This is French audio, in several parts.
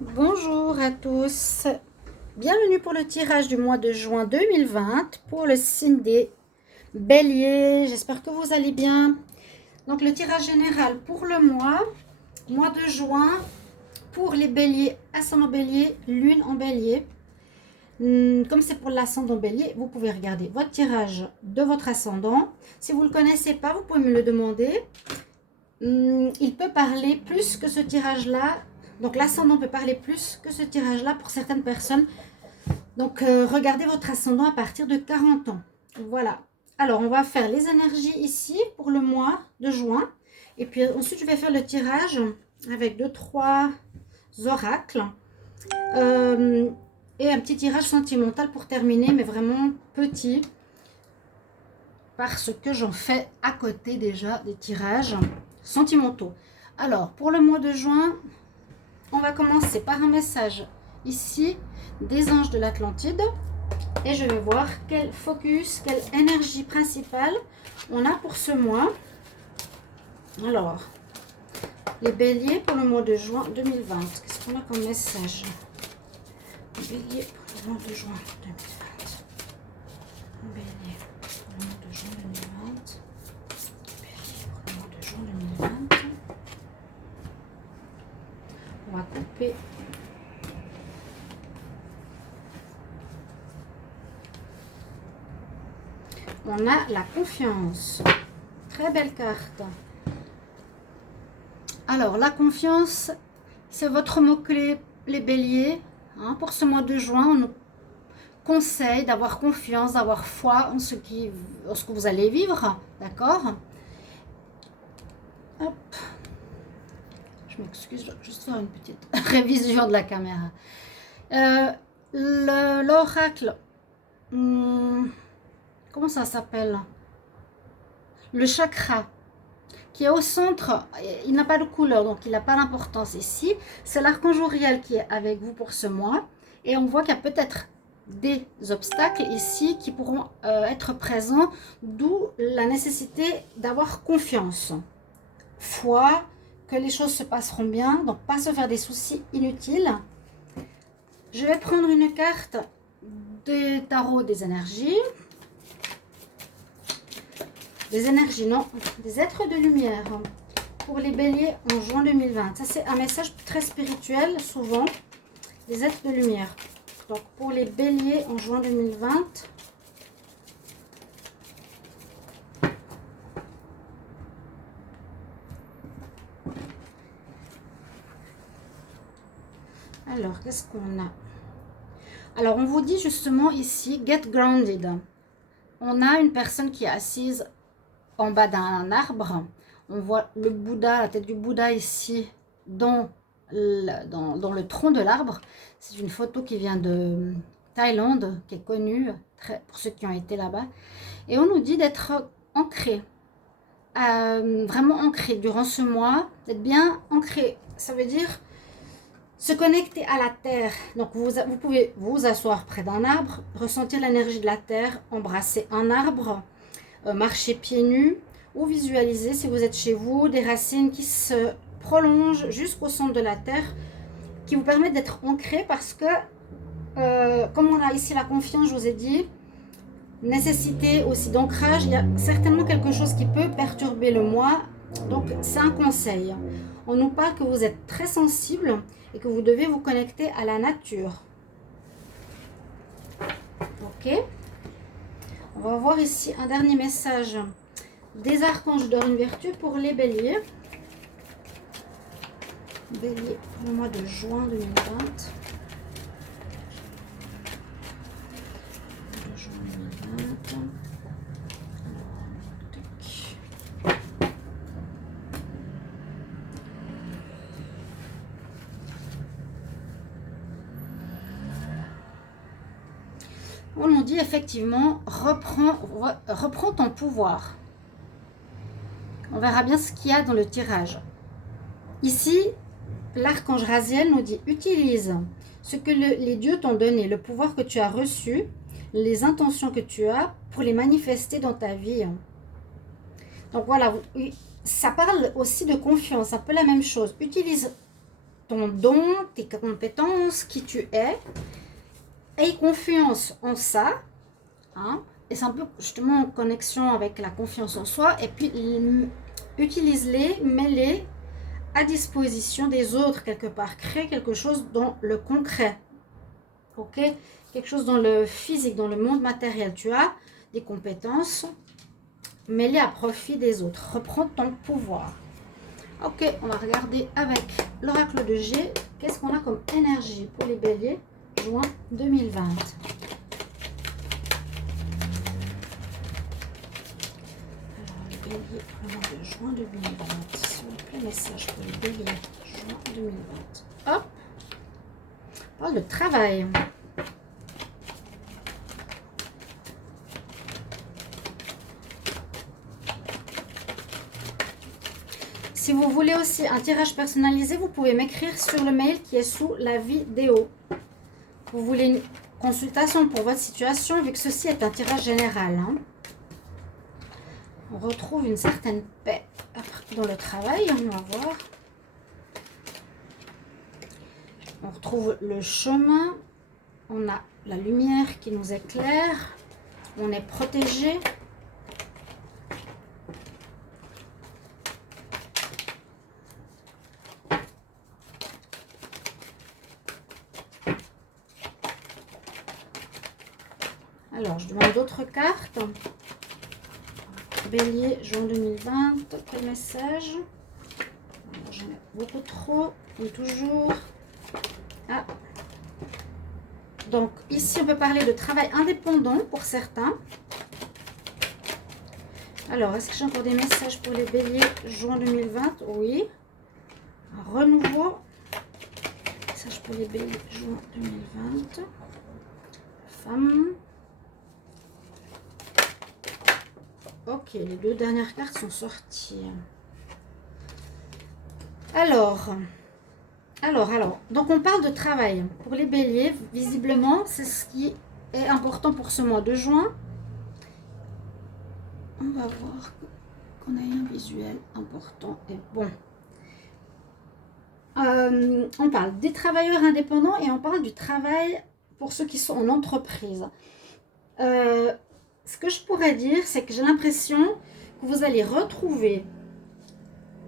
Bonjour à tous, bienvenue pour le tirage du mois de juin 2020 pour le signe des béliers. J'espère que vous allez bien. Donc le tirage général pour le mois de juin, pour les béliers, ascendant bélier, lune en bélier. Comme c'est pour l'ascendant bélier, vous pouvez regarder votre tirage de votre ascendant. Si vous ne le connaissez pas, vous pouvez me le demander. Il peut parler plus que ce tirage-là. Donc l'ascendant peut parler plus que ce tirage-là pour certaines personnes. Donc regardez votre ascendant à partir de 40 ans. Voilà. Alors on va faire les énergies ici pour le mois de juin. Et puis ensuite je vais faire le tirage avec 2-3 oracles. Et un petit tirage sentimental pour terminer, mais vraiment petit. Parce que j'en fais à côté déjà des tirages sentimentaux. Alors pour le mois de juin, on va commencer par un message ici des anges de l'Atlantide et je vais voir quel focus, quelle énergie principale on a pour ce mois. Alors, les béliers pour le mois de juin 2020, qu'est-ce qu'on a comme message? Bélier pour le mois de juin 2020. Bélier pour le mois de juin 2020. Bélier pour le mois de juin 2020. On va couper. On a la confiance. Très belle carte. Alors, la confiance, c'est votre mot-clé, les béliers. Pour ce mois de juin, on nous conseille d'avoir confiance, d'avoir foi en ce que vous allez vivre. D'accord? Hop. Je m'excuse, je vais juste faire une petite révision de la caméra. L'oracle... comment ça s'appelle? Le chakra qui est au centre, il n'a pas de couleur, donc il n'a pas d'importance ici. C'est l'archange Uriel qui est avec vous pour ce mois. Et on voit qu'il y a peut-être des obstacles ici qui pourront être présents, d'où la nécessité d'avoir confiance. Foi, que les choses se passeront bien, donc pas se faire des soucis inutiles. Je vais prendre une carte des tarots des énergies. Des énergies, non, des êtres de lumière pour les béliers en juin 2020. Ça, c'est un message très spirituel, souvent, des êtres de lumière. Donc, pour les béliers en juin 2020, alors, qu'est-ce qu'on a? Alors, on vous dit justement ici, get grounded. On a une personne qui est assise en bas d'un arbre. On voit le Bouddha, la tête du Bouddha ici, dans le tronc de l'arbre. C'est une photo qui vient de Thaïlande, qui est connue pour ceux qui ont été là-bas. Et on nous dit d'être ancré, vraiment ancré durant ce mois, d'être bien ancré. Ça veut dire se connecter à la terre. Donc vous pouvez vous asseoir près d'un arbre, ressentir l'énergie de la terre, embrasser un arbre, marcher pieds nus ou visualiser, si vous êtes chez vous, des racines qui se prolongent jusqu'au centre de la terre, qui vous permettent d'être ancré parce que, comme on a ici la confiance, je vous ai dit, nécessité aussi d'ancrage, il y a certainement quelque chose qui peut perturber le moi, donc c'est un conseil. On nous parle que vous êtes très sensible et que vous devez vous connecter à la nature. Ok? On va voir ici un dernier message des archanges d'or, une vertu pour les béliers. Bélier pour le mois de juin 2020. De juin 2020. On nous dit effectivement, reprends ton pouvoir. On verra bien ce qu'il y a dans le tirage. Ici, l'archange Raziel nous dit, utilise ce que les dieux t'ont donné, le pouvoir que tu as reçu, les intentions que tu as pour les manifester dans ta vie. Donc voilà, ça parle aussi de confiance, un peu la même chose. Utilise ton don, tes compétences, qui tu es. Aie confiance en ça. Hein, et c'est un peu justement en connexion avec la confiance en soi. Et puis, utilise-les, mets-les à disposition des autres quelque part. Crée quelque chose dans le concret. Ok? Quelque chose dans le physique, dans le monde matériel. Tu as des compétences, mets-les à profit des autres. Reprends ton pouvoir. Ok, on va regarder avec l'oracle de G. Qu'est-ce qu'on a comme énergie pour les béliers, juin 2020. Alors, les béliers pour le mois de juin 2020. S'il vous plaît, message pour les béliers, juin 2020. Hop, on parle de travail. Si vous voulez aussi un tirage personnalisé, vous pouvez m'écrire sur le mail qui est sous la vidéo. Vous voulez une consultation pour votre situation, vu que ceci est un tirage général. Hein. On retrouve une certaine paix dans le travail, on va voir. On retrouve le chemin, on a la lumière qui nous éclaire, on est protégé. Alors, je demande d'autres cartes. Bélier, juin 2020. Quel message? J'en ai beaucoup trop, comme toujours. Ah. Donc, ici, on peut parler de travail indépendant pour certains. Alors, est-ce que j'ai encore des messages pour les béliers, juin 2020? Oui. Un renouveau. Message pour les béliers, juin 2020. Femme. Ok, les deux dernières cartes sont sorties. Alors. Donc on parle de travail. Pour les béliers, visiblement, c'est ce qui est important pour ce mois de juin. On va voir qu'on ait un visuel important et bon. On parle des travailleurs indépendants et on parle du travail pour ceux qui sont en entreprise. Ce que je pourrais dire, c'est que j'ai l'impression que vous allez retrouver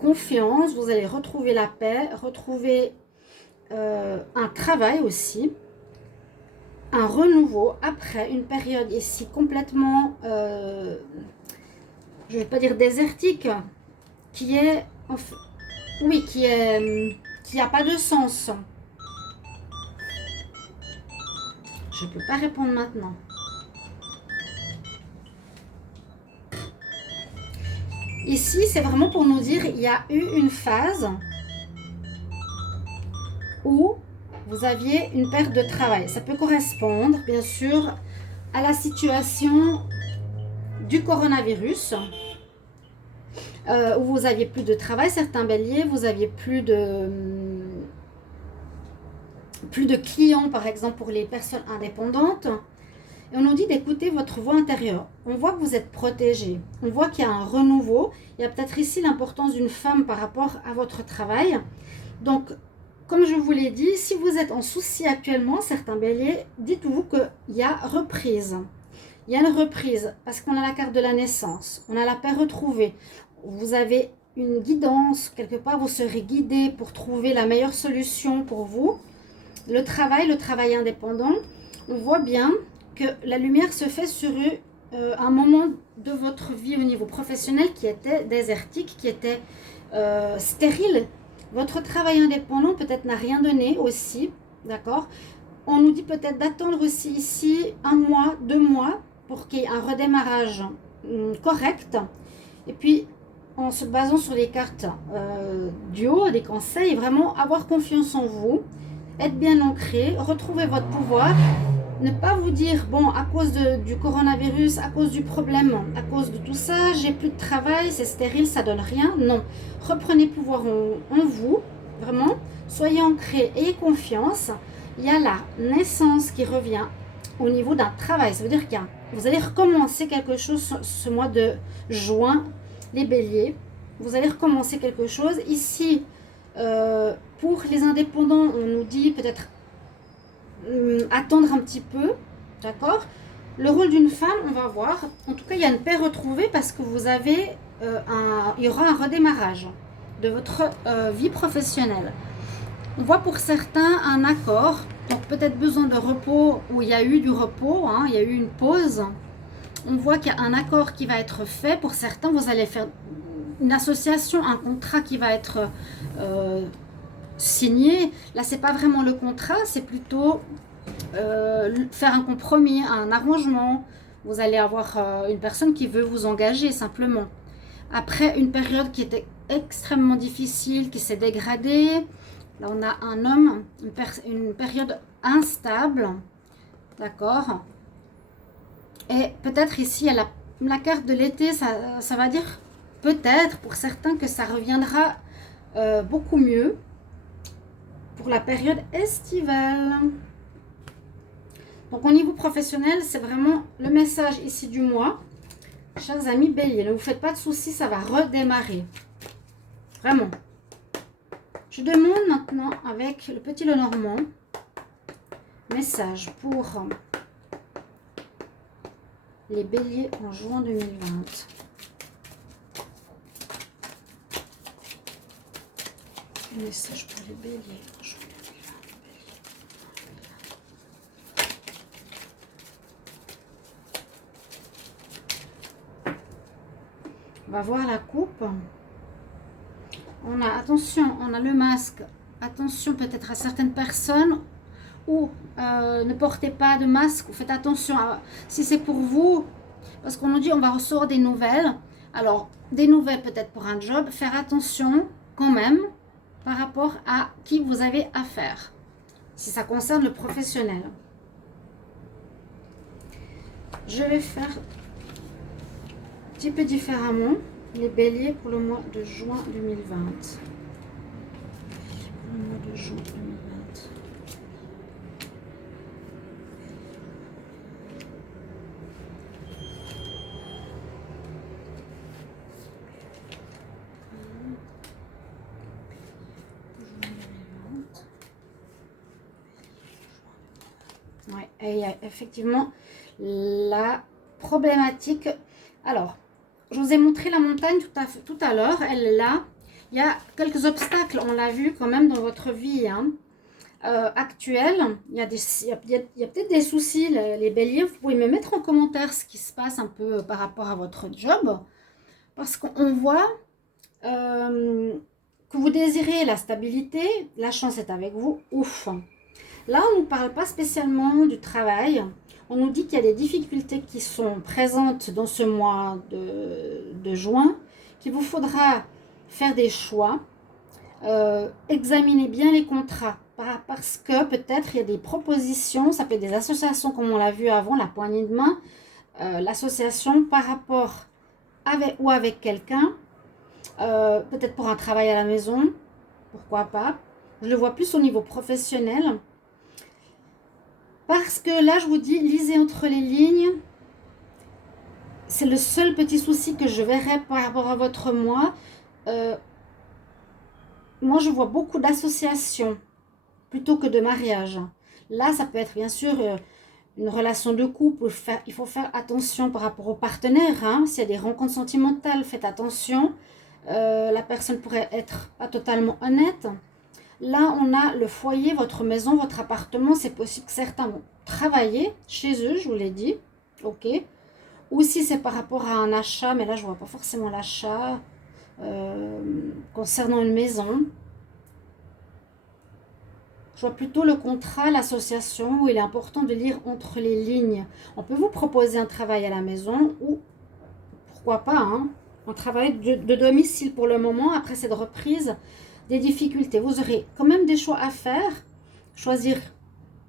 confiance, vous allez retrouver la paix, retrouver un travail aussi, un renouveau après une période ici complètement, je ne vais pas dire désertique, qui est, oui, qui n'a pas de sens. Je ne peux pas répondre maintenant. Ici, c'est vraiment pour nous dire il y a eu une phase où vous aviez une perte de travail. Ça peut correspondre, bien sûr, à la situation du coronavirus, où vous aviez plus de travail. Certains béliers, vous aviez plus de clients, par exemple, pour les personnes indépendantes. Et on nous dit d'écouter votre voix intérieure. On voit que vous êtes protégé. On voit qu'il y a un renouveau. Il y a peut-être ici l'importance d'une femme par rapport à votre travail. Donc, comme je vous l'ai dit, si vous êtes en souci actuellement, certains béliers, dites-vous qu'il y a reprise. Il y a une reprise parce qu'on a la carte de la naissance. On a la paix retrouvée. Vous avez une guidance. Quelque part, vous serez guidé pour trouver la meilleure solution pour vous. Le travail indépendant, on voit bien que la lumière se fait sur un moment de votre vie au niveau professionnel qui était désertique, qui était stérile. Votre travail indépendant peut-être n'a rien donné aussi, d'accord? On nous dit peut-être d'attendre aussi ici 1 mois, 2 mois pour qu'il y ait un redémarrage correct. Et puis, en se basant sur les cartes du haut, des conseils, vraiment avoir confiance en vous, être bien ancré, retrouver votre pouvoir. Ne pas vous dire, bon, à cause du coronavirus, à cause du problème, à cause de tout ça, j'ai plus de travail, c'est stérile, ça donne rien. Non, reprenez pouvoir en vous, vraiment. Soyez ancrés, ayez confiance. Il y a la naissance qui revient au niveau d'un travail. Ça veut dire que vous allez recommencer quelque chose ce mois de juin, les béliers. Vous allez recommencer quelque chose. Ici, Pour les indépendants, on nous dit peut-être attendre un petit peu, d'accord. Le rôle d'une femme, on va voir. En tout cas, il y a une paix retrouvée parce que vous avez il y aura un redémarrage de votre vie professionnelle. On voit pour certains un accord, donc peut-être besoin de repos, où il y a eu du repos, hein, il y a eu une pause. On voit qu'il y a un accord qui va être fait. Pour certains, vous allez faire une association, un contrat qui va être signé. Là, c'est pas vraiment le contrat, c'est plutôt faire un compromis, un arrangement. Vous allez avoir une personne qui veut vous engager simplement. Après une période qui était extrêmement difficile, qui s'est dégradée, là on a un homme, une période instable, d'accord. Et peut-être ici, à la carte de l'été, ça va dire peut-être pour certains que ça reviendra beaucoup mieux pour la période estivale. Donc au niveau professionnel, c'est vraiment le message ici du mois. Chers amis Bélier, ne vous faites pas de soucis, ça va redémarrer. Vraiment. Je demande maintenant avec le petit Lenormand, message pour les Béliers en juin 2020. Message pour les Béliers en juin 2020. On va voir la coupe. On a, attention, on a le masque. Attention peut-être à certaines personnes ou ne portez pas de masque. Faites attention si c'est pour vous. Parce qu'on nous dit on va recevoir des nouvelles. Alors, des nouvelles peut-être pour un job. Faire attention quand même par rapport à qui vous avez affaire. Si ça concerne le professionnel. Je vais faire un petit peu différemment les béliers pour le mois de juin 2020. Pour le mois de juin 2020. Ouais, et il y a effectivement la problématique. Alors, je vous ai montré la montagne tout à l'heure, elle est là. Il y a quelques obstacles, on l'a vu quand même dans votre vie hein, actuelle. Il y a, peut-être des soucis, les béliers. Vous pouvez me mettre en commentaire ce qui se passe un peu par rapport à votre job. Parce qu'on voit que vous désirez la stabilité, la chance est avec vous, ouf. Là, on ne nous parle pas spécialement du travail. On nous dit qu'il y a des difficultés qui sont présentes dans ce mois de juin, qu'il vous faudra faire des choix, examiner bien les contrats, parce que peut-être il y a des propositions, ça peut être des associations comme on l'a vu avant, la poignée de main, l'association par rapport avec quelqu'un, peut-être pour un travail à la maison, pourquoi pas. Je le vois plus au niveau professionnel. Parce que là, je vous dis, lisez entre les lignes. C'est le seul petit souci que je verrai par rapport à votre mois. Moi, je vois beaucoup d'associations plutôt que de mariage. Là, ça peut être bien sûr une relation de couple. Il faut faire attention par rapport aux partenaires. Hein. S'il y a des rencontres sentimentales, faites attention. La personne pourrait être pas totalement honnête. Là, on a le foyer, votre maison, votre appartement. C'est possible que certains vont travailler chez eux, je vous l'ai dit. Ok. Ou si c'est par rapport à un achat, mais là, je ne vois pas forcément l'achat concernant une maison. Je vois plutôt le contrat, l'association, où il est important de lire entre les lignes. On peut vous proposer un travail à la maison ou, pourquoi pas, hein, un travail de domicile pour le moment, après cette reprise. Des difficultés. Vous aurez quand même des choix à faire. Choisir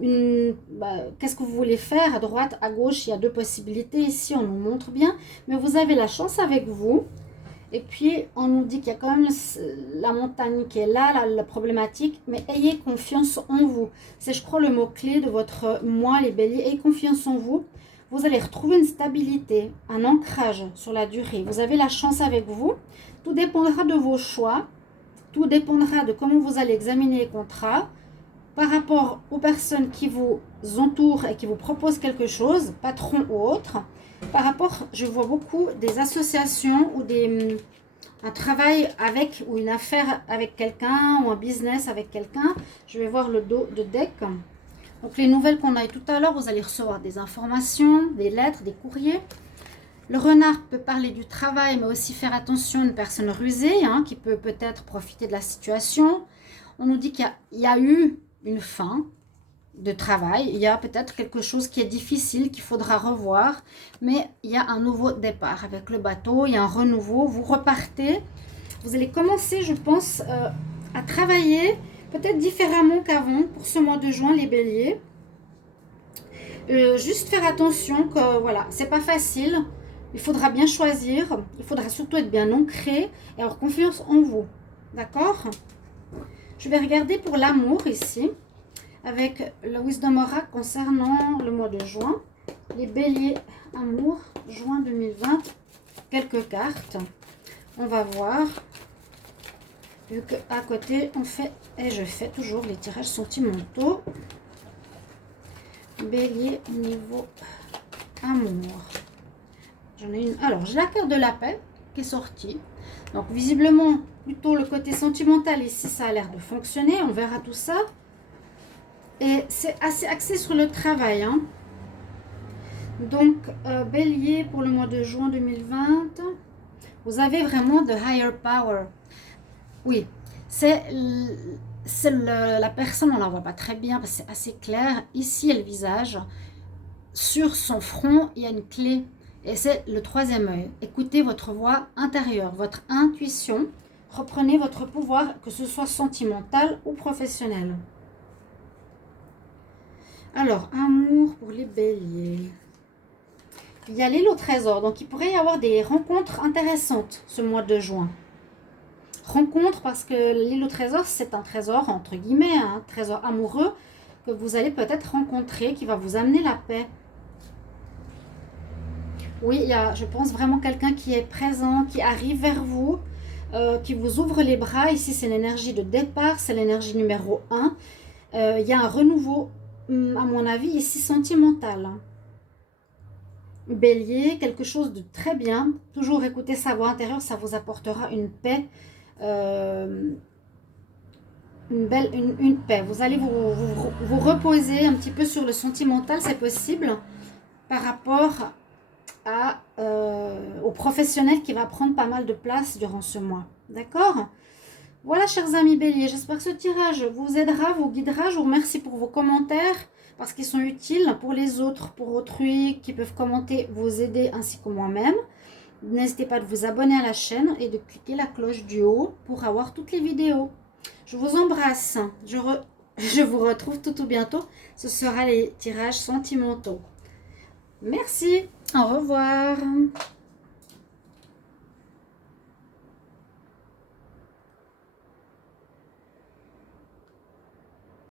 qu'est-ce que vous voulez faire. À droite, à gauche, il y a deux possibilités. Ici, on nous montre bien. Mais vous avez la chance avec vous. Et puis, on nous dit qu'il y a quand même la montagne qui est là, la problématique. Mais ayez confiance en vous. C'est, je crois, le mot-clé de votre mois, les béliers. Ayez confiance en vous. Vous allez retrouver une stabilité, un ancrage sur la durée. Vous avez la chance avec vous. Tout dépendra de vos choix. Tout dépendra de comment vous allez examiner les contrats par rapport aux personnes qui vous entourent et qui vous proposent quelque chose, patron ou autre. Par rapport, je vois beaucoup des associations ou un travail avec ou une affaire avec quelqu'un ou un business avec quelqu'un. Je vais voir le dos de deck. Donc les nouvelles qu'on a eues tout à l'heure, vous allez recevoir des informations, des lettres, des courriers. Le renard peut parler du travail, mais aussi faire attention à une personne rusée qui peut peut-être profiter de la situation. On nous dit qu'il y a eu une fin de travail, il y a peut-être quelque chose qui est difficile, qu'il faudra revoir, mais il y a un nouveau départ avec le bateau, il y a un renouveau, vous repartez, vous allez commencer, je pense, à travailler peut-être différemment qu'avant pour ce mois de juin, les béliers. Juste faire attention que, voilà, c'est pas facile, il faudra bien choisir, il faudra surtout être bien ancré et avoir confiance en vous, d'accord? Je vais regarder pour l'amour ici, avec le Wisdom Oracle concernant le mois de juin. Les béliers, amour, juin 2020. Quelques cartes. On va voir. Vu qu'à côté, on fait, et je fais toujours les tirages sentimentaux. Bélier, niveau amour. J'en ai une. Alors, j'ai la carte de la paix qui est sortie. Donc, visiblement, plutôt le côté sentimental ici, ça a l'air de fonctionner. On verra tout ça. Et c'est assez axé sur le travail. Donc, bélier pour le mois de juin 2020. Vous avez vraiment de higher power. Oui, c'est la personne, on ne la voit pas très bien parce que c'est assez clair. Ici, il y a le visage. Sur son front, il y a une clé. Et c'est le troisième œil. Écoutez votre voix intérieure, votre intuition. Reprenez votre pouvoir, que ce soit sentimental ou professionnel. Alors, amour pour les béliers. Il y a l'île au trésor. Donc, il pourrait y avoir des rencontres intéressantes ce mois de juin. Rencontres parce que l'île au trésor, c'est un trésor, entre guillemets, un trésor amoureux que vous allez peut-être rencontrer, qui va vous amener la paix. Oui, il y a, je pense, vraiment quelqu'un qui est présent, qui arrive vers vous, qui vous ouvre les bras. Ici, c'est l'énergie de départ, c'est l'énergie numéro 1. Il y a un renouveau, à mon avis, ici, sentimental. Bélier, quelque chose de très bien. Toujours écouter sa voix intérieure, ça vous apportera une paix. Une paix. Vous allez vous reposer un petit peu sur le sentimental, c'est possible, par rapport au professionnel qui va prendre pas mal de place durant ce mois. D'accord? Voilà, chers amis béliers, j'espère que ce tirage vous aidera, vous guidera. Je vous remercie pour vos commentaires parce qu'ils sont utiles pour les autres, pour autrui qui peuvent commenter, vous aider ainsi que moi-même. N'hésitez pas de vous abonner à la chaîne et de cliquer la cloche du haut pour avoir toutes les vidéos. Je vous embrasse. Je vous retrouve tout bientôt. Ce sera les tirages sentimentaux. Merci. Au revoir.